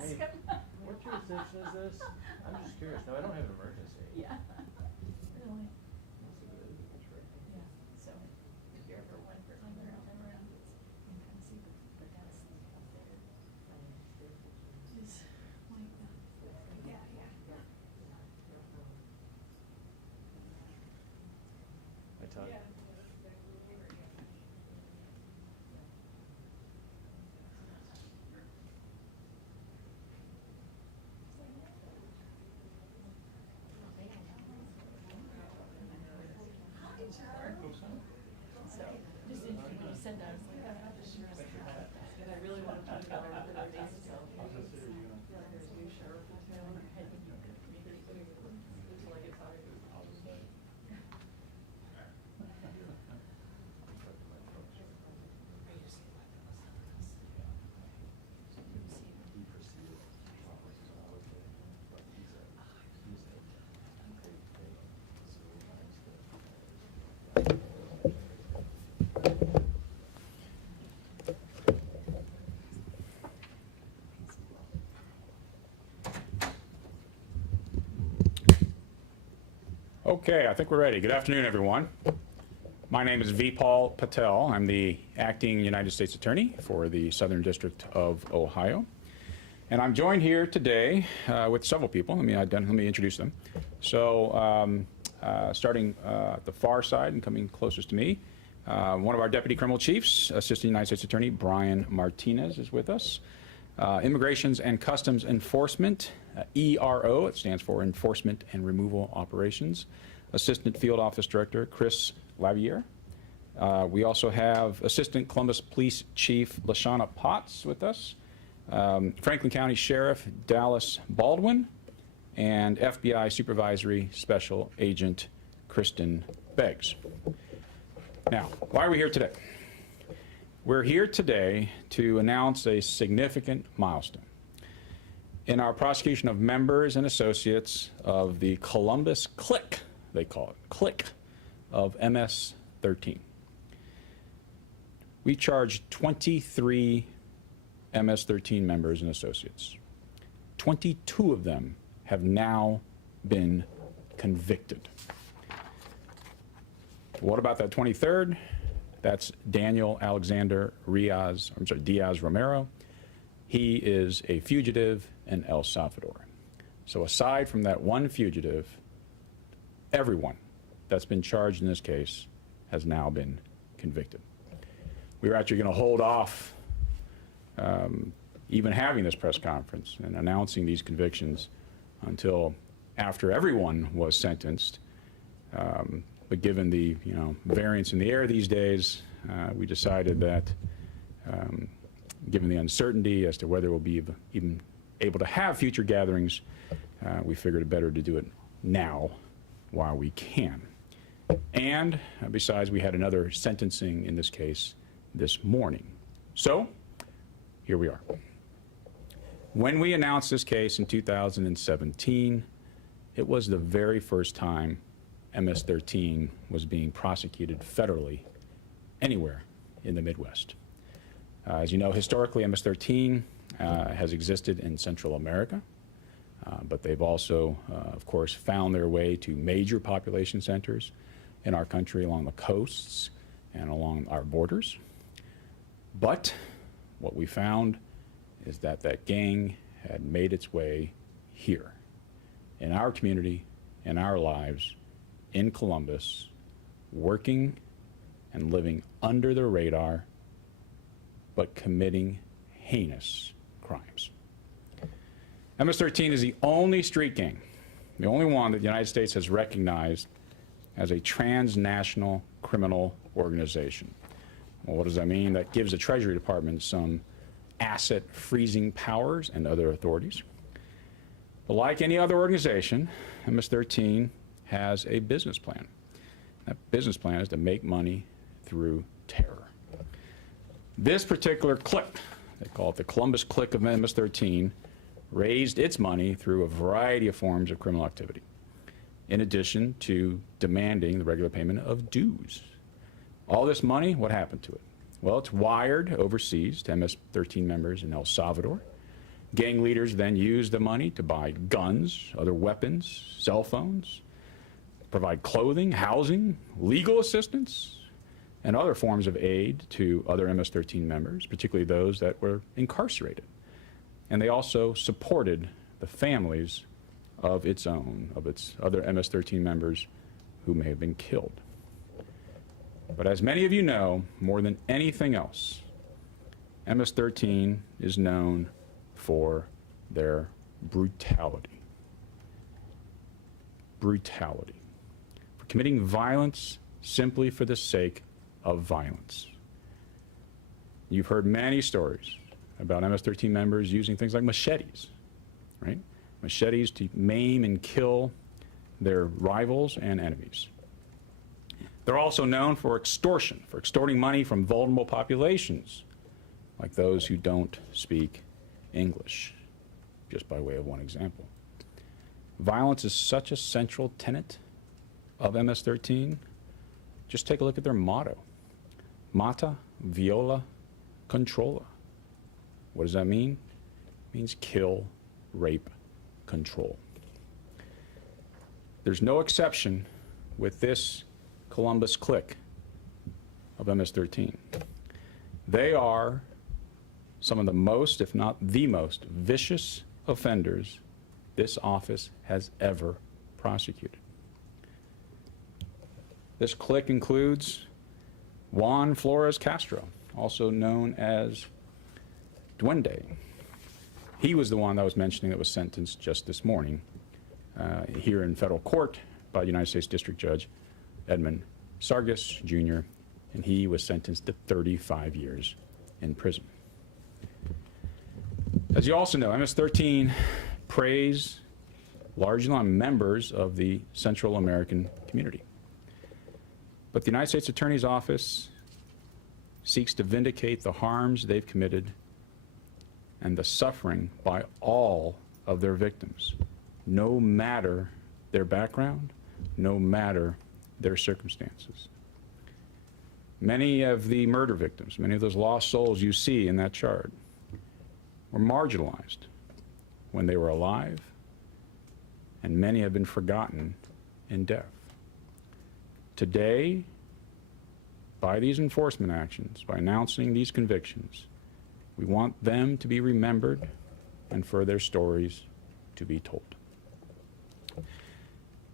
ask him. What jurisdiction is this? I'm just curious. No, I don't have an emergency. Yeah. Really? That's a good trick. Yeah. So if you're ever one for time around, you can kind of see the desk up there. Is like that. Yeah, yeah. I taught. Yeah. So, just when you said that, I was like, oh, this sure is hot. And I really wanted to put together a few days ago. There's a new sheriff in town. I had to be good for me until I get tired. Okay, I think we're ready. Good afternoon, everyone. My name is V. Paul Patel. I'm the acting United States Attorney for the Southern District of Ohio. And I'm joined here today with several people. Let me introduce them. So starting at the far side and coming closest to me, one of our Deputy Criminal Chiefs, Assistant United States Attorney Brian Martinez is with us. Immigrations and Customs Enforcement, ERO, it stands for Enforcement and Removal Operations, Assistant Field Office Director Chris Lavier. We also have Assistant Columbus Police Chief LaShawna Potts with us, Franklin County Sheriff Dallas Baldwin, and FBI Supervisory Special Agent Kristen Beggs. Now, why are we here today? We're here today to announce a significant milestone in our prosecution of members and associates of the Columbus Clique, they call it, Clique of MS-13. We charged 23 MS-13 members and associates. 22 of them have now been convicted. What about that 23rd? That's Daniel Alexander Diaz Romero. He is a fugitive in El Salvador. So aside from that one fugitive, everyone that's been charged in this case has now been convicted. We were actually going to hold off even having this press conference and announcing these convictions until after everyone was sentenced. But given the variance in the air these days, we decided that given the uncertainty as to whether we'll be even able to have future gatherings, we figured it better to do it now while we can. And besides, we had another sentencing in this case this morning. So here we are. When we announced this case in 2017, it was the very first time MS-13 was being prosecuted federally anywhere in the Midwest. As you know, historically, MS-13 has existed in Central America, but they've also, of course, found their way to major population centers in our country along the coasts and along our borders. But what we found is that that gang had made its way here, in our community, in our lives, in Columbus, working and living under the radar, but committing heinous crimes. MS-13 is the only street gang, the only one that the United States has recognized as a transnational criminal organization. Well, what does that mean? That gives the Treasury Department some asset freezing powers and other authorities. But like any other organization, MS-13 has a business plan. That business plan is to make money through terror. This particular clique, they call it the Columbus Clique of MS-13, raised its money through a variety of forms of criminal activity, in addition to demanding the regular payment of dues. All this money, what happened to it? Well, it's wired overseas to MS-13 members in El Salvador, Gang leaders then used the money to buy guns, other weapons, cell phones, provide clothing, housing, legal assistance, and other forms of aid to other MS-13 members, particularly those that were incarcerated. And they also supported the families of its other MS-13 members who may have been killed. But as many of you know, more than anything else, MS-13 is known for their brutality. Brutality. For committing violence simply for the sake of violence. You've heard many stories about MS-13 members using things like machetes, right? Machetes to maim and kill their rivals and enemies. They're also known for extortion, for extorting money from vulnerable populations, like those who don't speak English, just by way of one example. Violence is such a central tenet of MS-13. Just take a look at their motto. Mata, viola, controlla. What does that mean? It means kill, rape, control. There's no exception with this Columbus clique of MS-13. They are some of the most, if not the most, vicious offenders this office has ever prosecuted. This clique includes Juan Flores Castro, also known as Duende. He was the one that I was mentioning that was sentenced just this morning here in federal court by United States District Judge Edmund Sargas, Jr., and he was sentenced to 35 years in prison. As you also know, MS-13 preys largely on members of the Central American community. But the United States Attorney's Office seeks to vindicate the harms they've committed and the suffering by all of their victims, no matter their background, no matter their circumstances. Many of the murder victims, many of those lost souls you see in that chart, were marginalized when they were alive, and many have been forgotten in death. Today, by these enforcement actions, by announcing these convictions, we want them to be remembered and for their stories to be told.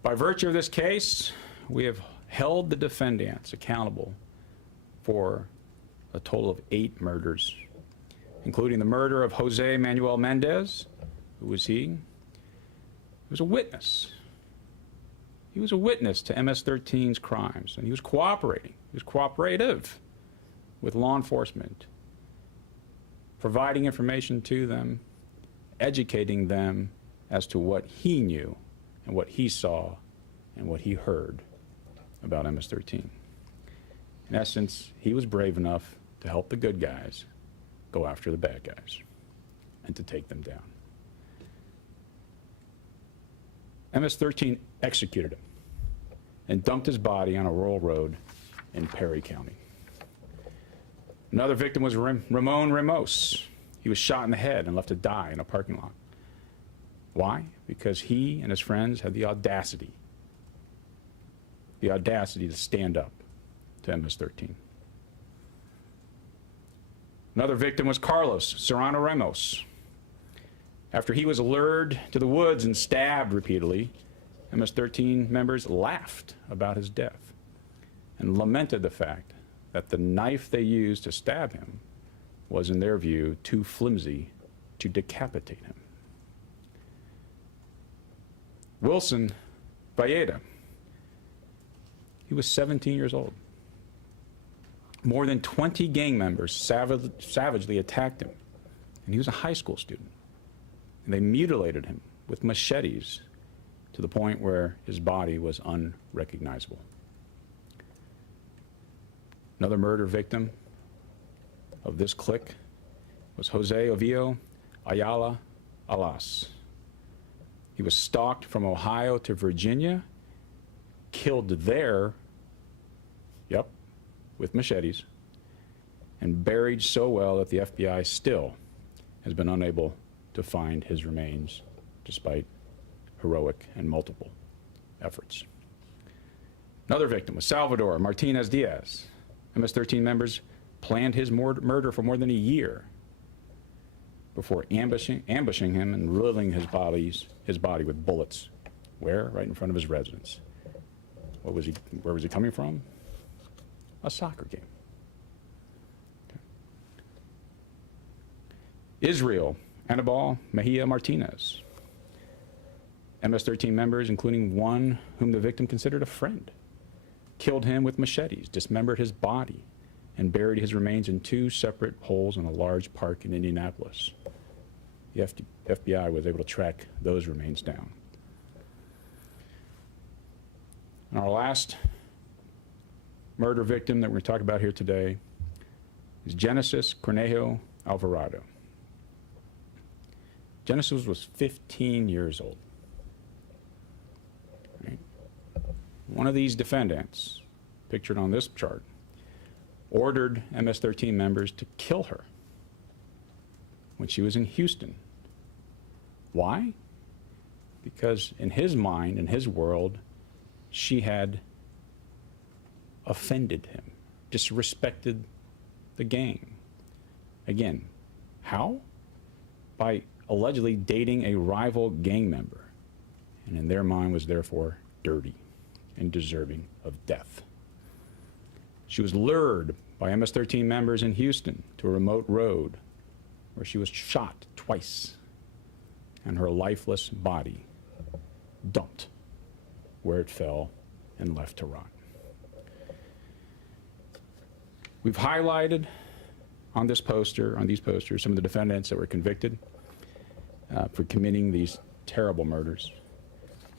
By virtue of this case, we have held the defendants accountable for a total of 8 murders, including the murder of Jose Manuel Mendez. Who was he? He was a witness. He was a witness to MS-13's crimes, and he was cooperating. He was cooperative with law enforcement, providing information to them, educating them as to what he knew and what he saw and what he heard about MS-13. In essence, he was brave enough to help the good guys go after the bad guys and to take them down. MS-13 executed him and dumped his body on a rural road in Perry County. Another victim was Ramon Ramos. He was shot in the head and left to die in a parking lot. Why? Because he and his friends had the audacity to stand up to MS-13. Another victim was Carlos Serrano Ramos. After he was lured to the woods and stabbed repeatedly, MS-13 members laughed about his death and lamented the fact that the knife they used to stab him was, in their view, too flimsy to decapitate him. Wilson Valleda, he was 17 years old. More than 20 gang members savagely attacked him, and he was a high school student. And they mutilated him with machetes to the point where his body was unrecognizable. Another murder victim of this clique was Jose Ovillo Ayala Alas. He was stalked from Ohio to Virginia, killed there, with machetes, and buried so well that the FBI still has been unable to find his remains despite heroic and multiple efforts. Another victim was Salvador Martinez Diaz. MS-13 members planned his murder for more than a year before ambushing him and riddling his body with bullets. Where? Right in front of his residence. Where was he coming from? A soccer game. Okay. Israel Anibal Mejia Martinez. MS-13 members, including one whom the victim considered a friend, killed him with machetes, dismembered his body, and buried his remains in 2 separate holes in a large park in Indianapolis. The FBI was able to track those remains down. And our last murder victim that we're going to talk about here today is Genesis Cornejo Alvarado. Genesis was 15 years old. Right? One of these defendants, pictured on this chart, ordered MS-13 members to kill her when she was in Houston. Why? Because in his mind, in his world, she had offended him, disrespected the gang. Again, how? By allegedly dating a rival gang member, and in their mind was therefore dirty and deserving of death. She was lured by MS-13 members in Houston to a remote road where she was shot twice and her lifeless body dumped where it fell and left to rot. We've highlighted on these posters, some of the defendants that were convicted for committing these terrible murders.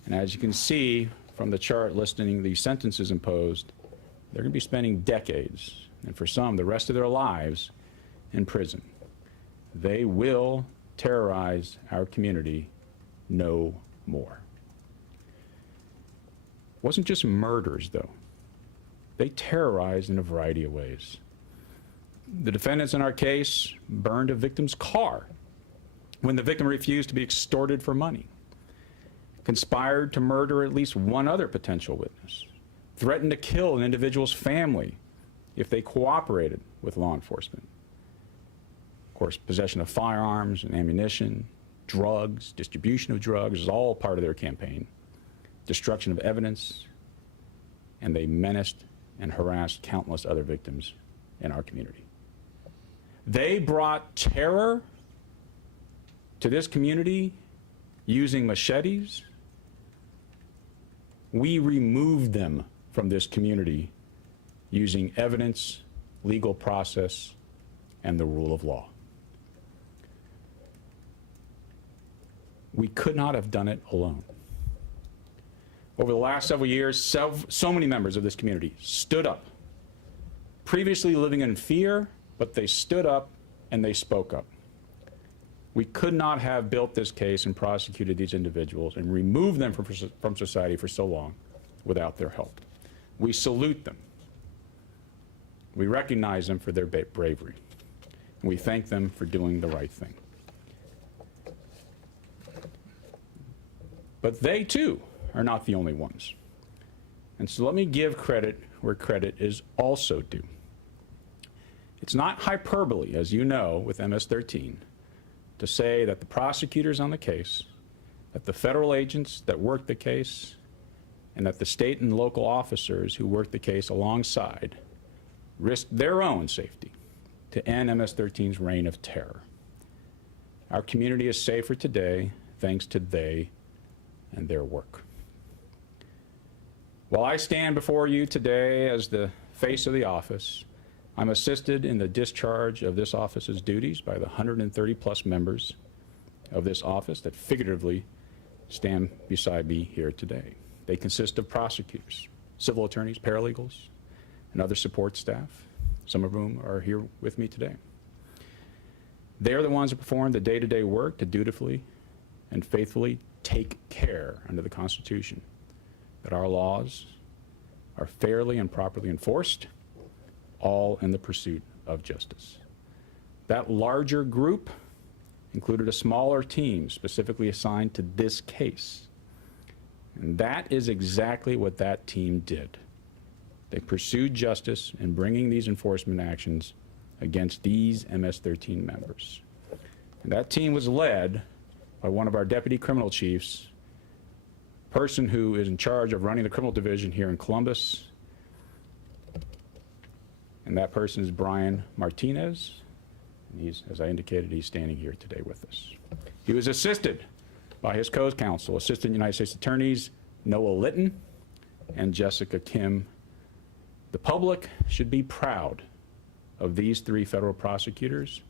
And as you can see from the chart listing the sentences imposed, they're going to be spending decades, and for some, the rest of their lives, in prison. They will terrorize our community no more. It wasn't just murders, though. They terrorized in a variety of ways. The defendants in our case burned a victim's car when the victim refused to be extorted for money, conspired to murder at least one other potential witness, threatened to kill an individual's family if they cooperated with law enforcement. Of course, possession of firearms and ammunition, drugs, distribution of drugs is all part of their campaign. Destruction of evidence, and they menaced and harassed countless other victims in our community. They brought terror to this community using machetes. We removed them from this community using evidence, legal process, and the rule of law. We could not have done it alone. Over the last several years, so many members of this community stood up, previously living in fear, but they stood up and they spoke up. We could not have built this case and prosecuted these individuals and removed them from society for so long without their help. We salute them. We recognize them for their bravery. And we thank them for doing the right thing. But they, too, are not the only ones. And so let me give credit where credit is also due. It's not hyperbole, as you know, with MS-13, to say that the prosecutors on the case, that the federal agents that worked the case, and that the state and local officers who worked the case alongside risked their own safety to end MS-13's reign of terror. Our community is safer today thanks to they and their work. While I stand before you today as the face of the office, I'm assisted in the discharge of this office's duties by the 130+ members of this office that figuratively stand beside me here today. They consist of prosecutors, civil attorneys, paralegals, and other support staff, some of whom are here with me today. They're the ones that perform the day-to-day work to dutifully and faithfully take care under the Constitution that our laws are fairly and properly enforced, all in the pursuit of justice. That larger group included a smaller team specifically assigned to this case. And that is exactly what that team did. They pursued justice in bringing these enforcement actions against these MS-13 members. And that team was led by one of our deputy criminal chiefs, person who is in charge of running the criminal division here in Columbus. And that person is Brian Martinez. And he's, as I indicated, he's standing here today with us. He was assisted by his co-counsel, Assistant United States Attorneys Noah Litton and Jessica Kim. The public should be proud of these 3 federal prosecutors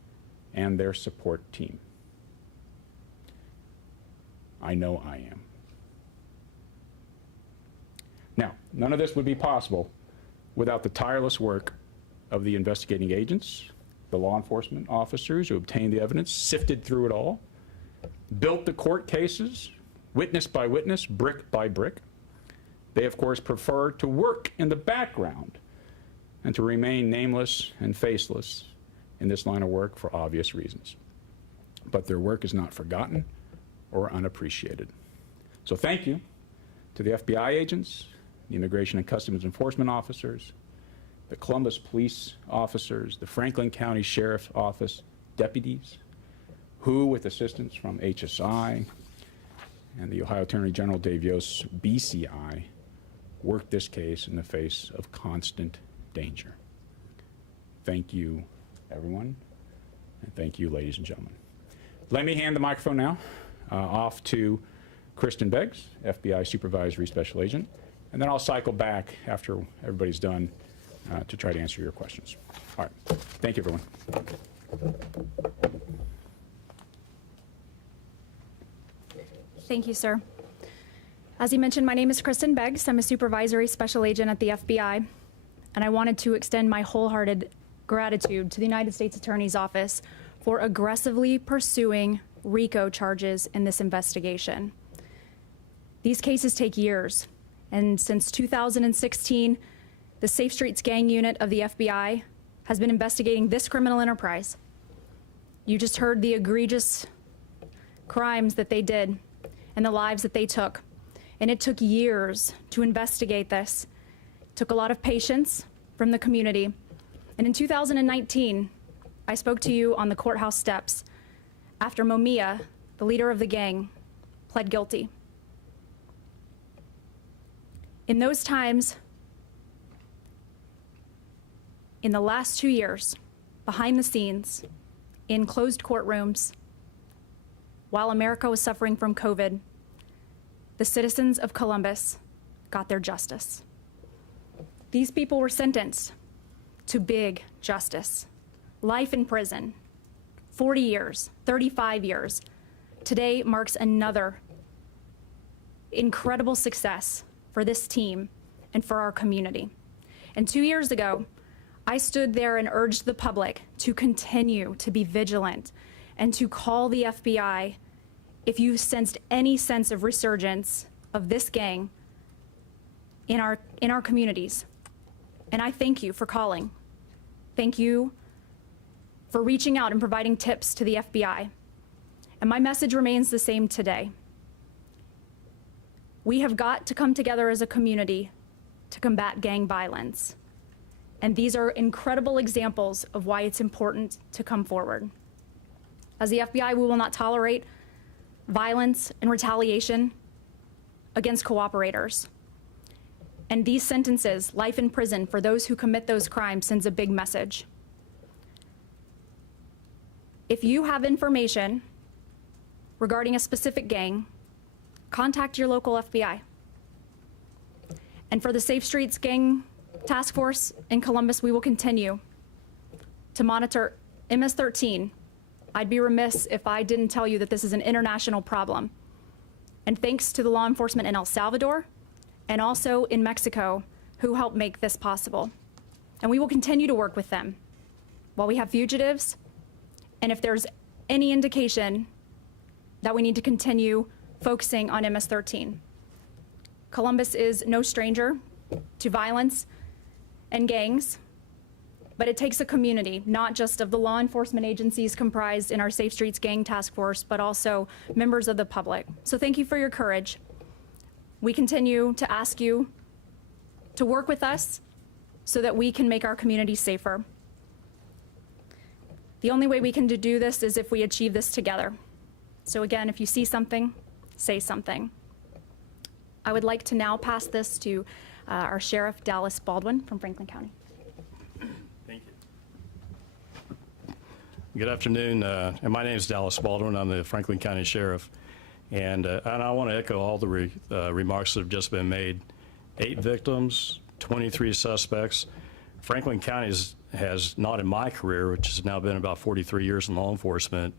and their support team. I know I am. Now, none of this would be possible without the tireless work of the investigating agents, the law enforcement officers who obtained the evidence, sifted through it all, built the court cases, witness by witness, brick by brick. They, of course, prefer to work in the background and to remain nameless and faceless in this line of work for obvious reasons. But their work is not forgotten or unappreciated. So thank you to the FBI agents, the Immigration and Customs Enforcement officers, the Columbus police officers, the Franklin County Sheriff's Office deputies, who, with assistance from HSI and the Ohio Attorney General Dave Yost, BCI, worked this case in the face of constant danger. Thank you, everyone, and thank you, ladies and gentlemen. Let me hand the microphone now off to Kristen Beggs, FBI Supervisory Special Agent, and then I'll cycle back after everybody's done to try to answer your questions. All right. Thank you, everyone. Thank you, sir. As you mentioned, my name is Kristen Beggs. I'm a Supervisory Special Agent at the FBI, and I wanted to extend my wholehearted gratitude to the United States Attorney's Office for aggressively pursuing RICO charges in this investigation. These cases take years, and since 2016, the Safe Streets Gang Unit of the FBI has been investigating this criminal enterprise. You just heard the egregious crimes that they did and the lives that they took. And it took years to investigate this. It took a lot of patience from the community. And in 2019, I spoke to you on the courthouse steps after Momia, the leader of the gang, pled guilty. In those times, in the last 2 years, behind the scenes, in closed courtrooms, while America was suffering from COVID, the citizens of Columbus got their justice. These people were sentenced to big justice. Life in prison, 40 years, 35 years. Today marks another incredible success for this team and for our community. And 2 years ago, I stood there and urged the public to continue to be vigilant and to call the FBI if you sensed any sense of resurgence of this gang in our communities. And I thank you for calling. Thank you for reaching out and providing tips to the FBI. And my message remains the same today. We have got to come together as a community to combat gang violence. And these are incredible examples of why it's important to come forward. As the FBI, we will not tolerate violence and retaliation against cooperators. And these sentences, life in prison for those who commit those crimes, sends a big message. If you have information regarding a specific gang, contact your local FBI. And for the Safe Streets Gang Task Force in Columbus, we will continue to monitor MS-13. I'd be remiss if I didn't tell you that this is an international problem. And thanks to the law enforcement in El Salvador and also in Mexico who helped make this possible. And we will continue to work with them while we have fugitives. And if there's any indication that we need to continue focusing on MS-13. Columbus is no stranger to violence and gangs, But it takes a community, not just of the law enforcement agencies comprised in our Safe Streets Gang Task Force, but also members of the public. So thank you for your courage. We continue to ask you to work with us so that we can make our community safer. The only way we can do this is if we achieve this together. So again, if you see something, say something. I would like to now pass this to our Sheriff Dallas Baldwin from Franklin County. Thank you. Good afternoon, and my name is Dallas Baldwin. I'm the Franklin County Sheriff, and I want to echo all the remarks that have just been made. 8 victims, 23 suspects. Franklin County has not in my career, which has now been about 43 years in law enforcement,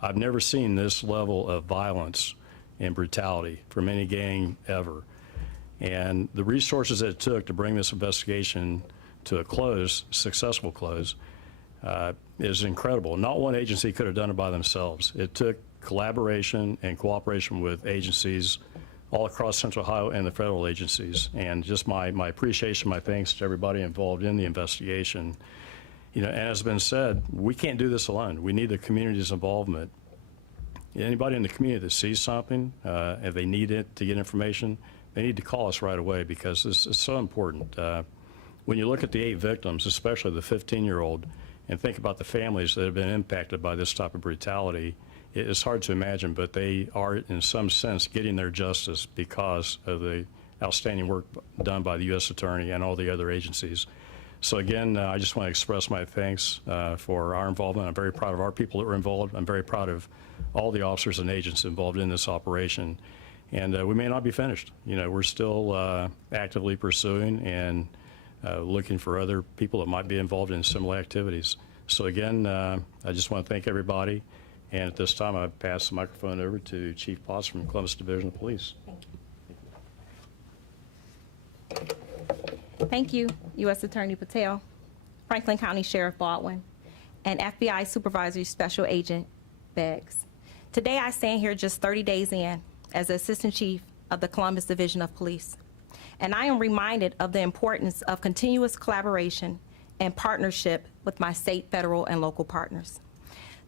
I've never seen this level of violence and brutality from any gang ever. And the resources that it took to bring this investigation to a close, successful close, is incredible. Not one agency could have done it by themselves. It took collaboration and cooperation with agencies all across Central Ohio and the federal agencies. And just my appreciation, my thanks to everybody involved in the investigation. You know, and as has been said, we can't do this alone. We need the community's involvement. Anybody in the community that sees something, if they need it to get information, they need to call us right away, because this is so important. When you look at the 8 victims, especially the 15-year-old, and think about the families that have been impacted by this type of brutality, it's hard to imagine, but they are, in some sense, getting their justice because of the outstanding work done by the U.S. Attorney and all the other agencies. So again, I just want to express my thanks for our involvement. I'm very proud of our people that were involved. I'm very proud of all the officers and agents involved in this operation. And we may not be finished. You know, we're still actively pursuing and looking for other people that might be involved in similar activities. So again, I just want to thank everybody. And at this time, I pass the microphone over to Chief Potts from Columbus Division of Police. Thank you, U.S. Attorney Patel, Franklin County Sheriff Baldwin, and FBI Supervisory Special Agent Beggs. Today, I stand here just 30 days in as the Assistant Chief of the Columbus Division of Police, and I am reminded of the importance of continuous collaboration and partnership with my state, federal, and local partners.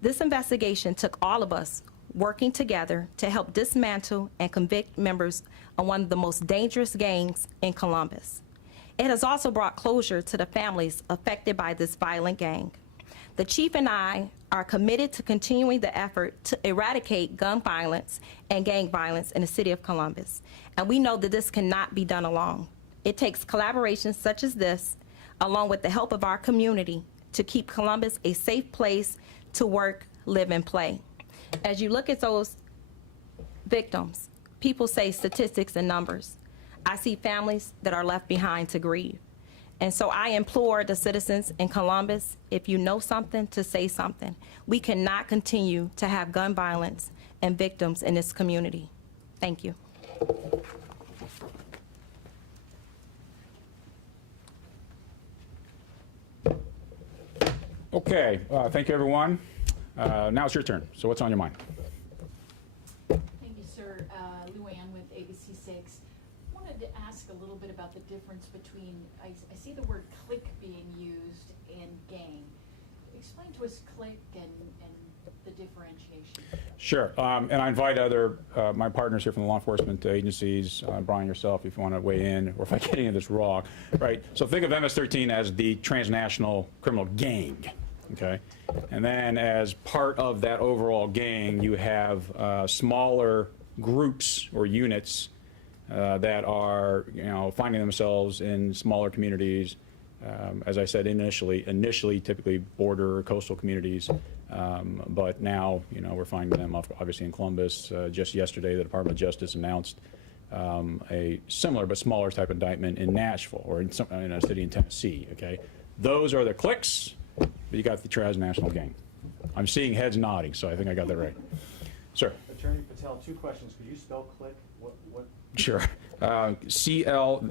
This investigation took all of us working together to help dismantle and convict members of one of the most dangerous gangs in Columbus. It has also brought closure to the families affected by this violent gang. The Chief and I are committed to continuing the effort to eradicate gun violence and gang violence in the city of Columbus. And we know that this cannot be done alone. It takes collaboration such as this, along with the help of our community, to keep Columbus a safe place to work, live, and play. As you look at those victims, people say statistics and numbers. I see families that are left behind to grieve. And so I implore the citizens in Columbus, if you know something, to say something. We cannot continue to have gun violence and victims in this community. Thank you. Okay, thank you, everyone. Now it's your turn. So what's on your mind? Thank you, sir. Luann with ABC6. Wanted to ask a little bit about the difference between, I see the word clique being used and gang. Explain to us clique and the differentiation. Sure, and I invite other, my partners here from the law enforcement agencies, Brian, yourself, if you want to weigh in, or if I get any of this wrong, right? So think of MS-13 as the transnational criminal gang, okay? And then as part of that overall gang, you have smaller groups or units that are, you know, finding themselves in smaller communities. As I said initially, typically border or coastal communities, but now, you know, we're finding them obviously in Columbus. Just yesterday, the Department of Justice announced a similar but smaller type indictment in Nashville, or in a city in Tennessee. Okay, those are the cliques, but you got the transnational gang. I'm seeing heads nodding, so I think I got that right. Sir. Attorney Patel, 2 questions. Could you spell click? What? Sure. C-L-I-Q-U-E.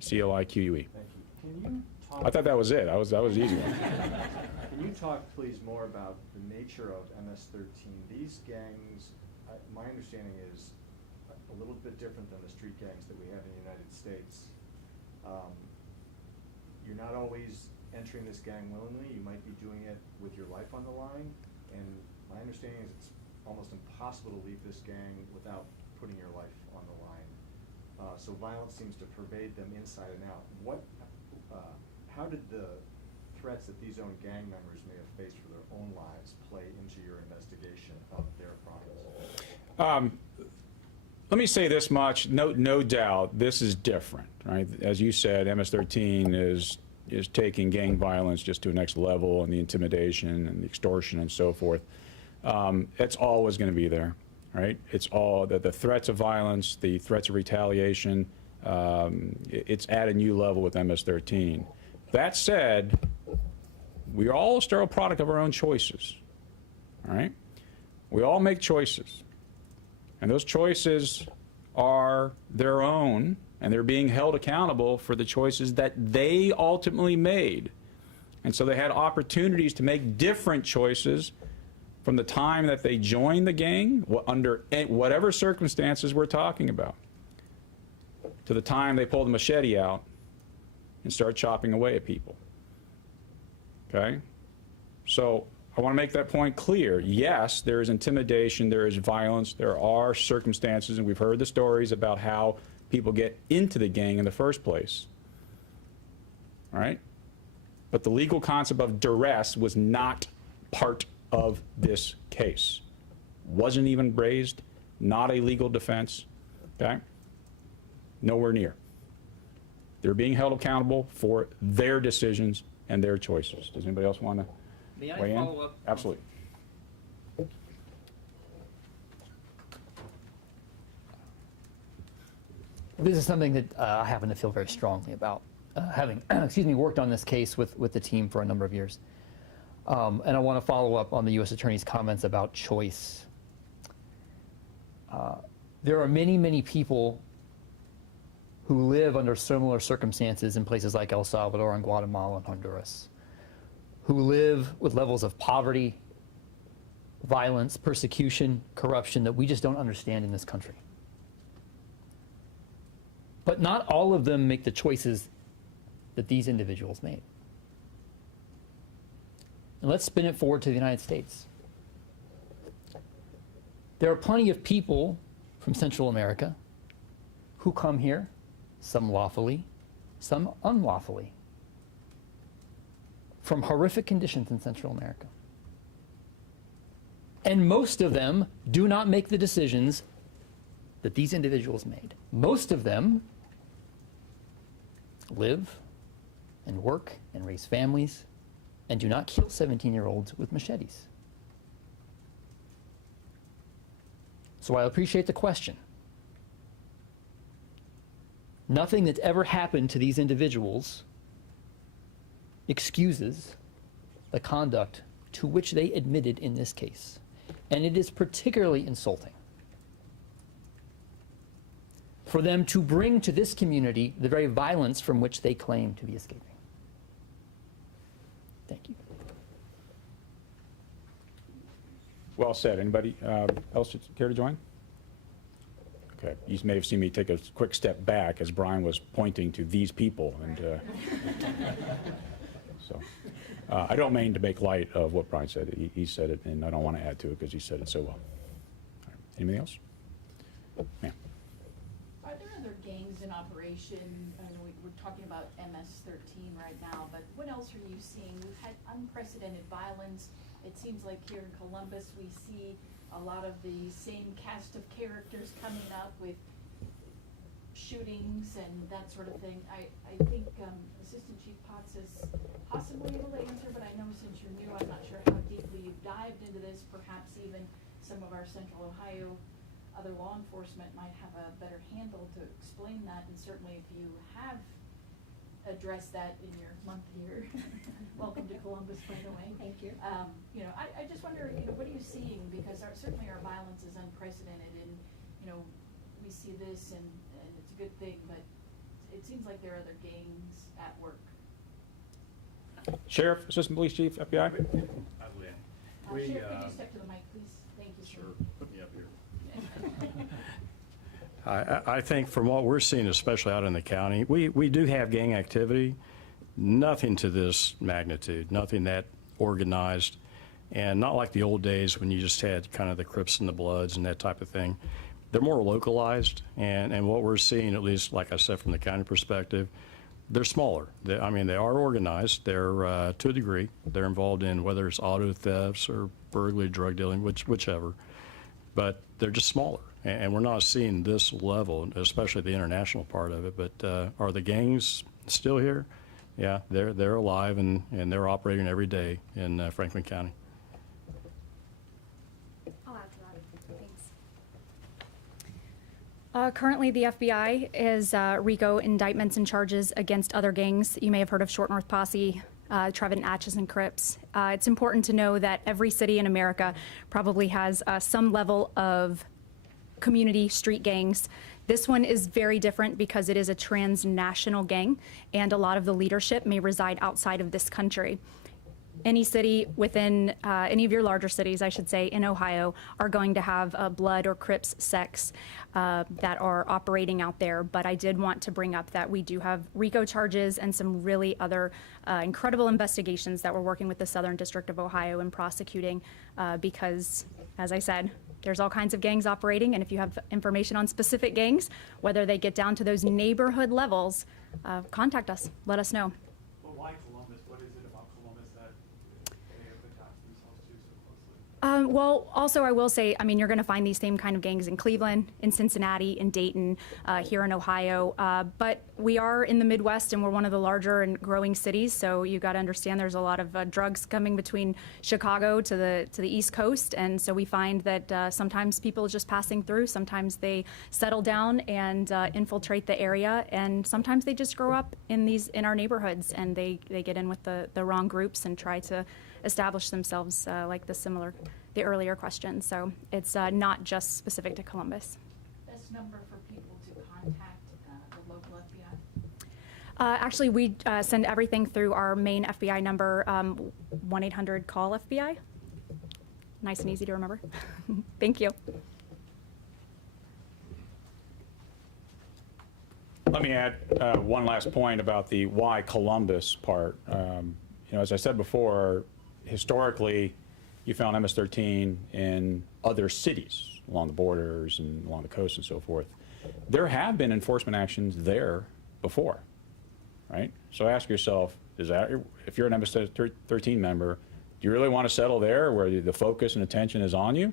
C-L-I-Q-U-E. Thank you. Can you talk? I thought that was it. That was the easy one. Can you talk, please, more about the nature of MS-13? These gangs, my understanding is a little bit different than the street gangs that we have in the United States. you're not always entering this gang willingly. You might be doing it with your life on the line. And my understanding is it's almost impossible to leave this gang without putting your life on the line. So violence seems to pervade them inside and out. How did the threats that these own gang members may have faced for their own lives play into your investigation of their crimes? Let me say this much, no doubt, this is different, right? As you said, MS-13 is taking gang violence just to a next level, and the intimidation and the extortion and so forth. It's always going to be there, right? It's all the threats of violence, the threats of retaliation. It's at a new level with MS-13. That said, we all are a product of our own choices, all right? We all make choices, and those choices are their own, and they're being held accountable for the choices that they ultimately made. And so they had opportunities to make different choices from the time that they joined the gang, under whatever circumstances we're talking about, to the time they pulled the machete out and started chopping away at people. Okay? So I want to make that point clear. Yes, there is intimidation, there is violence, there are circumstances, and we've heard the stories about how people get into the gang in the first place. All right? But the legal concept of duress was not part of this case. Wasn't even raised, not a legal defense, okay? Nowhere near. They're being held accountable for their decisions and their choices. Does anybody else want to weigh in? Follow up? Absolutely. This is something that I happen to feel very strongly about, having worked on this case with the team for a number of years. And I want to follow up on the U.S. Attorney's comments about choice. There are many, many people who live under similar circumstances in places like El Salvador and Guatemala and Honduras, who live with levels of poverty, violence, persecution, corruption that we just don't understand in this country. But not all of them make the choices that these individuals made. And let's spin it forward to the United States. There are plenty of people from Central America who come here, some lawfully, some unlawfully, from horrific conditions in Central America. And most of them do not make the decisions that these individuals made. Most of them live and work and raise families and do not kill 17-year-olds with machetes. So I appreciate the question. Nothing that's ever happened to these individuals excuses the conduct to which they admitted in this case. And it is particularly insulting for them to bring to this community the very violence from which they claim to be escaping. Thank you. Well said. Anybody else care to join? Okay. You may have seen me take a quick step back as Brian was pointing to these people, and so I don't mean to make light of what Brian said. He said it, and I don't want to add to it because he said it so well. All right. Anybody else? Ma'am. Are there other gangs in operation? I know we're talking about MS-13 right now, but what else are you seeing? We've had unprecedented violence. It seems like here in Columbus we see a lot of the same cast of characters coming up with shootings and that sort of thing. I think Assistant Chief Potts is possibly able to answer, but I know since you're new, I'm not sure how deeply you've dived into this. Perhaps even some of our Central Ohio other law enforcement might have a better handle to explain that, and certainly if you have addressed that in your month here, welcome to Columbus, by the way. Thank you. You know, I just wonder, you know, what are you seeing? Because certainly our violence is unprecedented, and, you know, we see this and it's a good thing, but it seems like there are other gangs at work. Sheriff, Assistant Police Chief, FBI. Sheriff, could you step to the mic, please? Thank you, sir. Sure, put me up here. I think from what we're seeing, especially out in the county, we do have gang activity, nothing to this magnitude, nothing that organized, and not like the old days when you just had kind of the Crips and the Bloods and that type of thing. They're more localized, and what we're seeing, at least like I said from the county perspective, they're smaller. They are organized. They're to a degree. They're involved in whether it's auto thefts or burglary, drug dealing, whichever. But they're just smaller, and we're not seeing this level, especially the international part of it. But are the gangs still here? Yeah, they're alive and they're operating every day in Franklin County. I'll add to that. Thanks. Currently, the FBI is RICO indictments and charges against other gangs. You may have heard of Short North Posse, Trevin, Atchison, Crips. It's important to know that every city in America probably has some level of community street gangs. This one is very different because it is a transnational gang, and a lot of the leadership may reside outside of this country. Any city within any of your larger cities, I should say, in Ohio, are going to have Blood or Crips sects that are operating out there. But I did want to bring up that we do have RICO charges and some really other incredible investigations that we're working with the Southern District of Ohio in prosecuting because, as I said, there's all kinds of gangs operating, and if you have information on specific gangs, whether they get down to those neighborhood levels, contact us, let us know. Well, why Columbus? What is it about Columbus that they have attached themselves to so closely? Well, also I will say, I mean, you're going to find these same kind of gangs in Cleveland, in Cincinnati, in Dayton, here in Ohio. But we are in the Midwest, and we're one of the larger and growing cities. So you got to understand, there's a lot of drugs coming between Chicago to the East Coast, and so we find that sometimes people are just passing through. Sometimes they settle down and infiltrate the area, and sometimes they just grow up in our neighborhoods, and they get in with the wrong groups and try to establish themselves like the earlier question. So it's not just specific to Columbus. Best number for people to contact the local FBI? Actually, we send everything through our main FBI number, 1-800-CALL-FBI. Nice and easy to remember. Thank you. Let me add one last point about the why Columbus part. As I said before, historically, you found MS-13 in other cities along the borders and along the coast and so forth. There have been enforcement actions there before, right? So ask yourself, if you're an MS-13 member, do you really want to settle there where the focus and attention is on you,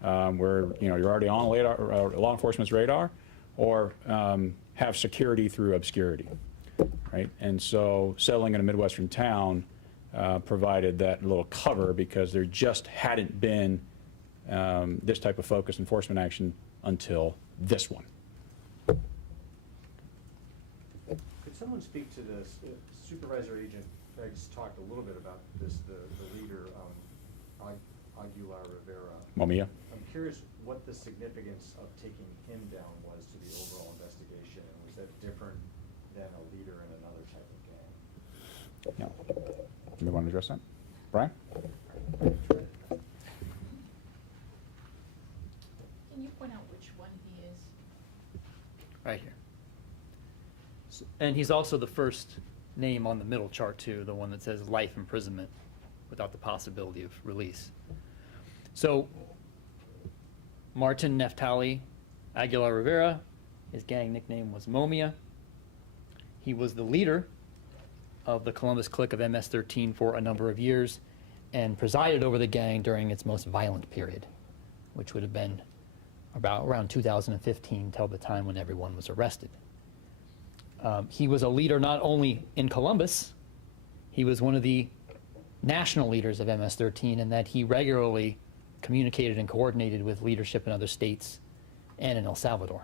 where you're already on law enforcement's radar, or have security through obscurity, right? And so settling in a Midwestern town provided that little cover because there just hadn't been this type of focused enforcement action until this one. Could someone speak to this? Supervisor Agent Beggs talked a little bit about this, the leader, Aguilar Rivera. Momia? I'm curious what the significance of taking him down was to the overall investigation, and was that different than a leader in another type of gang? Yeah. You want to address that? Brian? Can you point out which one he is? Right here. And he's also the first name on the middle chart too, the one that says life imprisonment without the possibility of release. So Martin Neftali Aguilar Rivera, his gang nickname was Momia. He was the leader of the Columbus clique of MS-13 for a number of years and presided over the gang during its most violent period, which would have been around 2015 till the time when everyone was arrested. He was a leader not only in Columbus, he was one of the national leaders of MS-13 in that he regularly communicated and coordinated with leadership in other states and in El Salvador.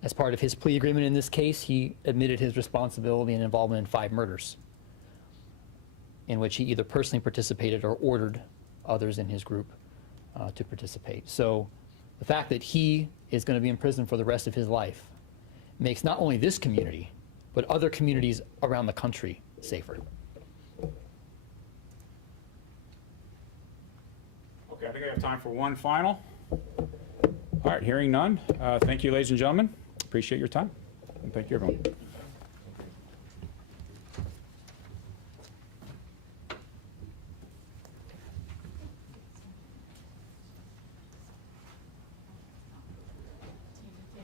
As part of his plea agreement in this case, he admitted his responsibility and involvement in 5 murders in which he either personally participated or ordered others in his group to participate. So the fact that he is going to be in prison for the rest of his life makes not only this community, but other communities around the country safer. Okay, I think I have time for one final. All right, hearing none. Thank you, ladies and gentlemen. Appreciate your time. And thank you, everyone.